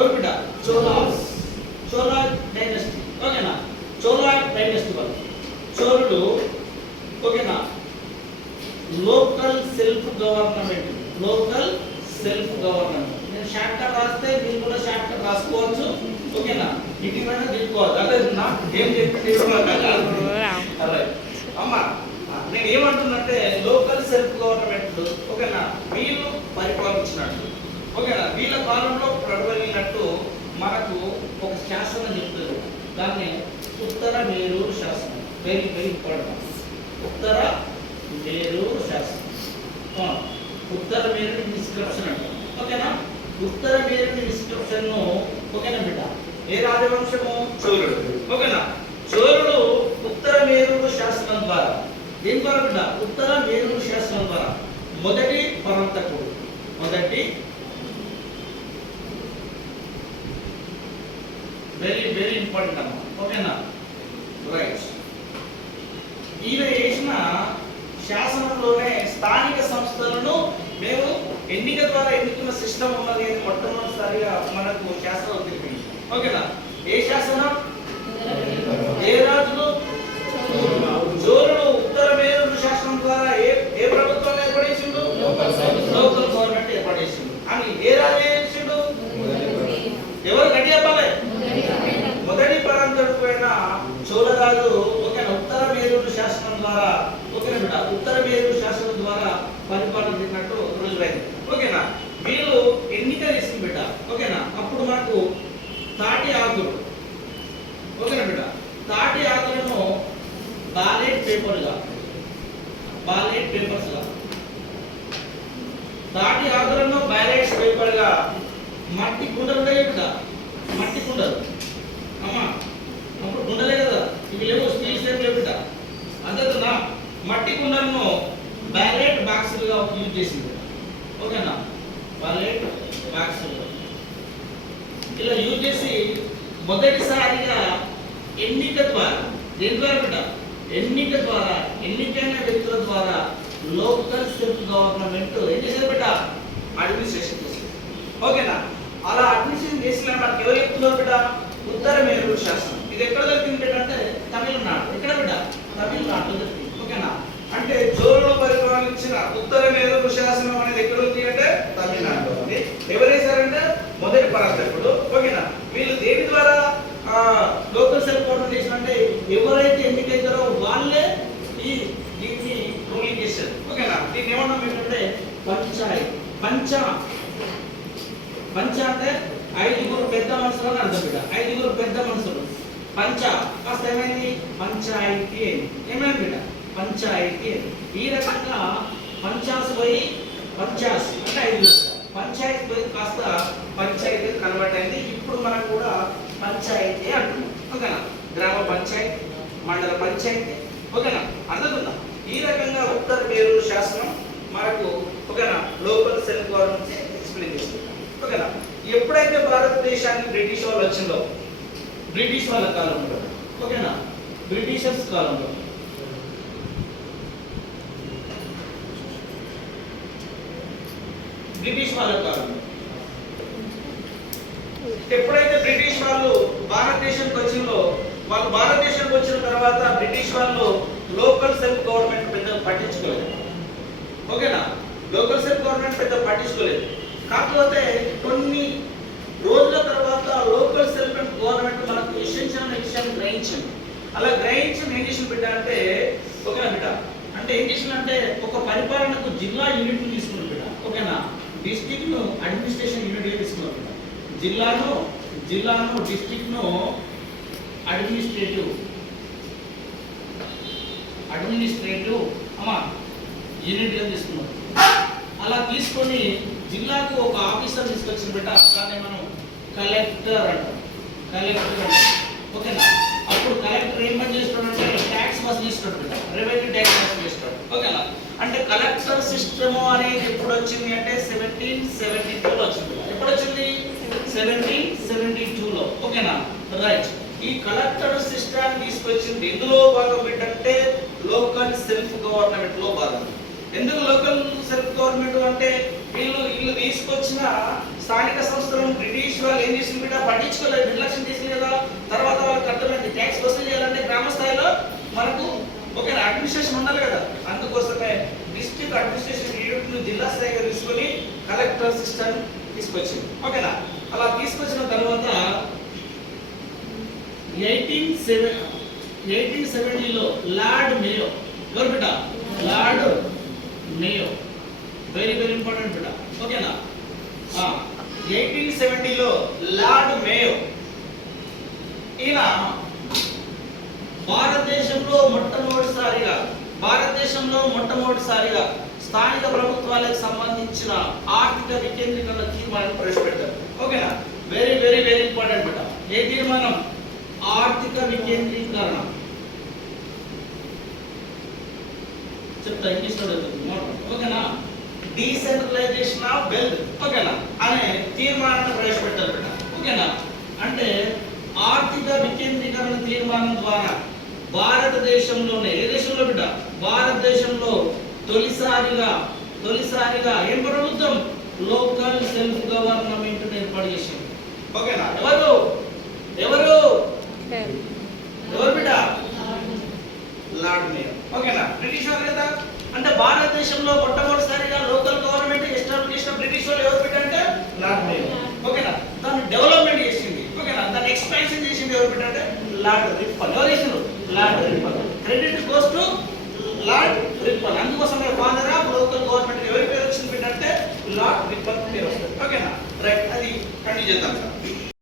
ఎవరు బిడ్డ? చోళాస్. చోళ డైనస్టీ. ఓకేనా? చోళ డైనస్టీ వాళ్ళు చోళుడు. ఓకేనా? Local self government. Local self government. నేను షార్ట్ కట్ రాస్తే మీరు కూడా షార్ట్ కట్ రాసుకోవచ్చు. ఓకేనా? ఇటీవల తీసుకోవాలి. అదే ఏం చెప్పి అమ్మా నేను ఏమంటున్నంటే లోకల్ సెల్ఫ్ గవర్నమెంట్ ఓకేనా వీళ్ళు పరిపాలించినట్టు. ఓకేనా? వీళ్ళ కాలంలో ప్రబలినట్టు మనకు ఒక శాసనం చెప్తుంది. దాన్ని ఉత్తర మేరూరు శాసనం. Very very important. Uttaramerur శాసనం. ఉత్తర మేరూరు డిస్క్రిప్షన్ అంటే ఓకేనా? ఉత్తర మేరూరు డిస్క్రిప్షన్ ను ఓకేనా బిడ్డ? ఏ రాజవంశము? చోళుడు. ఓకేనా? చోళుడు ఉత్తర మేరూరు శాసనం ద్వారా దేని ద్వారా బిడ్డ? ఉత్తర మేరూరు శాసనం ద్వారా మొదటి పరంతకుడు. మొదటి వెరీ వెరీ ఇంపార్టెంట్ అమ్మా. ఓకేనా? రైట్. ఈయన చేసిన శాసనంలోనే స్థానిక సంస్థలను మేము ఎన్నిక ద్వారా ఎన్నుకున్న సిస్టమ్ ఉన్నది అని మొట్టమొదటిసారిగా మనకు శాసనం తెలిపింది. ఓకేనా? ఏ శాసనం? ఏ రాజులు? చోళుడు ఉత్తర మేరూరు శాసనం ద్వారా ఏ ప్రభుత్వం ఏర్పడేసిండు? Local government ఏర్పడేసిండు. అని ఏ రాజు చేసిండు? ఎవరు గట్టి చెప్పాలి? మొదటి పరంతడుకైన చోళరాజు ఓకేనా ఉత్తర మేరూరు శాసనం ద్వారా ఓకేనా బిడ్డ? ఉత్తర మేరూరు శాసనం ద్వారా పరిపాలన చేసినట్టు రుజువైంది. ఓకేనా? వీళ్ళు ఎన్నిక చేసింది బిడ్డ. ఓకేనా? అప్పుడు మనకు తాటి ఆకులు ఓకేనా బిడ్డ? తాటి ఆకులను బ్యాలెట్ పేపర్గా తాటి ఆకులను బ్యాలెట్ పేపర్గా మట్టి కుండలు ఉంటాయి బిడ్డ. మట్టి కుండలు అమ్మా అప్పుడు కుండలే కదా, ఇవి లేవు, స్టీల్ సేపు లేవు బిడ్డ. అంతేనా? మట్టి కుండలను బ్యాలెట్ బాక్సులుగా యూజ్ చేసింది. ఓకేనా? బ్యాలెట్ బాక్సులు ఇలా యూజ్ చేసి మొదటిసారిగా ఎన్నిక ద్వారా దేని ద్వారా బిడ్డ? ఎన్నిక ద్వారా ఎన్నికైన వ్యక్తుల ద్వారా లోకల్ సెల్ఫ్ గవర్నమెంట్ ఏం చేసేది బిడ్డ? అడ్మినిస్ట్రేషన్ చేసింది. ఓకేనా? అలా అడ్మినిస్ట్రేషన్ చేసిన మనకి ఎవరు చెప్తున్నారు బిడ్డ? ఉత్తర మేరూరు శాసనం. ఇది ఎక్కడ దొరికింది బిడ్డ అంటే తమిళనాడు. ఎక్కడ బిడ్డ? తమిళనాడు దొరికింది. ఓకేనా? అంటే చోళుడు పరిపాలించిన ఉత్తర మేరూరు శాసనం అనేది ఎక్కడ ఉంది అంటే తమిళనాడులో ఉంది. ఎవరు వేశారంటే మొదటి పరాంతకుడు. ఓకేనా? వీళ్ళు దేని ద్వారా లోకల్ సెల్ఫ్ గవర్నమెంట్ చేసినంటే ఎవరైతే ఎన్నికైతారో వాళ్ళే దీన్ని రూలింగ్ చేశారు. ఓకేనా? దీన్ని ఏమన్నాం ఏంటంటే పంచాయత్. పంచ అంటే ఐదుగురు పెద్ద మనుషులు అని అర్థం బిడ్డ. ఐదుగురు పెద్ద మనుషులు. పంచ కాస్త ఏమైంది? పంచాయతీ ఏమైంది బిడ్డ? పంచాయతీ. ఈ రకంగా పంచాస్ పోయి పంచాస్ అంటే ఐదుగురు. పంచాయతీ పోయి కాస్త పంచాయతీ కన్వర్ట్ అయింది. ఇప్పుడు మనం కూడా పంచాయతీ అంటున్నాం. ఓకేనా? గ్రామ పంచాయతీ, మండల పంచాయతీ. ఓకేనా? అర్థమవుతుందా? ఈ రకంగా ఉత్తర మేరూరు శాసనం మనకు ఓకేనా లోకల్ సెల్ఫ్ గవర్నమెంట్ ఎక్స్ప్లెయిన్ చేస్తుంది. ఓకేనా? ఎప్పుడైతే భారతదేశానికి బ్రిటిష్ వాళ్ళు వచ్చిందో బ్రిటిష్ వాళ్ళ కాలంలో ఓకేనా బ్రిటిషర్స్ కాలంలో బ్రిటిష్ వాళ్ళ కాలంలో ఎప్పుడైతే బ్రిటిష్ వాళ్ళు భారతదేశానికి వచ్చిందో వాళ్ళు భారతదేశానికి వచ్చిన తర్వాత బ్రిటిష్ వాళ్ళు లోకల్ సెల్ఫ్ గవర్నమెంట్ పెద్ద పట్టించుకోలేదు. ఓకేనా? లోకల్ సెల్ఫ్ గవర్నమెంట్ పెద్ద పట్టించుకోలేదు. కాకపోతే కొన్ని రోజుల తర్వాత లోకల్ సెల్ఫ్ గవర్నమెంట్ మనకు ఎసెన్షియల్ విషయాన్ని గ్రహించింది. అలా గ్రహించిన ఏం చేసిన బిడ్డ అంటే ఓకేనా బిడ్డ అంటే ఏం చేసిన అంటే ఒక పరిపాలనకు జిల్లా యూనిట్ తీసుకున్న బిడ్డ. ఓకేనా? డిస్ట్రిక్ట్ ను అడ్మినిస్ట్రేషన్ యూనిట్ తీసుకున్న బిడ్డ. జిల్లాను డిస్ట్రిక్ట్ ను అడ్మినిస్ట్రేటివ్ అమ్మా యూనిట్ గా తీసుకున్నాం. అలా తీసుకొని జిల్లాకు ఒక ఆఫీసర్ తీసుకొచ్చిన బిడ్డ. దాన్ని మనం కలెక్టర్ అంటాం. ఓకేనా? అప్పుడు కలెక్టర్ ఏం పని చేస్తాడంటే ట్యాక్స్ వసూలు చేస్తాడు బిడ్డ. రెవెన్యూ ట్యాక్స్ వసూలు చేస్తాడు. ఓకేనా? అంటే కలెక్టర్ సిస్టమ్ అనేది ఎప్పుడు వచ్చింది అంటే 1772లో వచ్చింది. ఎప్పుడు వచ్చింది? 1772లో. ఓకేనా? రైట్. ఈ కలెక్టర్ సిస్టమ్ తీసుకొచ్చింది ఎందులో భాగం ఏంటంటే లోకల్ సెల్ఫ్ గవర్నమెంట్ లో భాగం. ఎందుకు లోకల్ సెల్ఫ్ గవర్నమెంట్ అంటే వీళ్ళు తీసుకొచ్చిన స్థానిక సంస్థలను బ్రిటిష్ వాళ్ళు ఏం చేసింది బిడ్డ, పట్టించుకోలేదు, నిర్లక్ష్యం చేసింది కదా. తర్వాత వాళ్ళకి అర్థమైంది ట్యాక్స్ వసూలు చేయాలంటే గ్రామ స్థాయిలో మనకు ఓకేనా అడ్మినిస్ట్రేషన్ ఉండాలి కదా. అందుకోసమే డిస్ట్రిక్ట్ అడ్మినిస్ట్రేషన్ యూనిట్ను జిల్లా స్థాయిగా తీసుకొని కలెక్టర్ సిస్టమ్ తీసుకొచ్చింది. ఓకేనా, అలా తీసుకొచ్చిన తర్వాత 1870లో లార్డ్ మేయో, ఎవరు బిడ్డ, lord Mayo, very very important బిడ్డ. ఓకేనా, 1870లో లార్డ్ మేయో ఈయన భారతదేశంలో మొట్టమొదటిసారిగా స్థానిక ప్రభుత్వాలకు సంబంధించిన ఆర్థిక వికేంద్రీకరణ తీర్మానాన్ని ప్రవేశపెట్టారు. ఓకేనా, వెరీ వెరీ వెరీ ఇంపార్టెంట్ బిడ్డ. ఏ తీర్మానం? ఆర్థిక వికేంద్రీకరణ. చెప్తా ఇంగ్లీష్ లో. ఓకేనా, డీసెంట్రలైజేషన్ ఆఫ్ వెల్త్. ఓకేనా అనే తీర్మానాన్ని ప్రవేశపెట్టారు బిడ్డ. ఓకేనా, అంటే ఆర్థిక వికేంద్రీకరణ తీర్మానం ద్వారా భారతదేశంలోనే, ఏ దేశంలో బిడ్డ, భారతదేశంలో తొలిసారిగా ఏం ప్రభుత్వం, లోకల్ సెల్ఫ్ గవర్నమెంట్ ఏర్పాటు చేసింది. ఓకేనా, ఎవరు బిడ్డ, లార్డ్ మేయర్. ఓకేనా, బ్రిటిష్ వాళ్ళు కదా. అంటే భారతదేశంలో మొట్టమొదటిసారిగా లోకల్ గవర్నమెంట్ ఎస్టాబ్లిష్ చేసిన బ్రిటిష్ వాళ్ళు ఎవరు బిడ్డ అంటే లార్డ్ మేయర్. ఓకేనా, దాన్ని డెవలప్మెంట్ చేసింది. ఓకేనా, దాన్ని ఎక్స్పాన్షన్ చేసింది ఎవరు బిడ్డ అంటే లార్డ్ రిప్పన్. ఎవరు చేసిండ్రు? Lord Ripon. Credit goes to lord Ripon. అందుకోసమే ఫాదర్ ఆఫ్ లోకల్ గవర్నమెంట్ ఎవరి పేరు వచ్చింది బిడ్డ అంటే లార్డ్ రిప్పన్ పేరు వస్తుంది. ఓకేనా, రైట్, అది కంటిన్యూ చేద్దాం.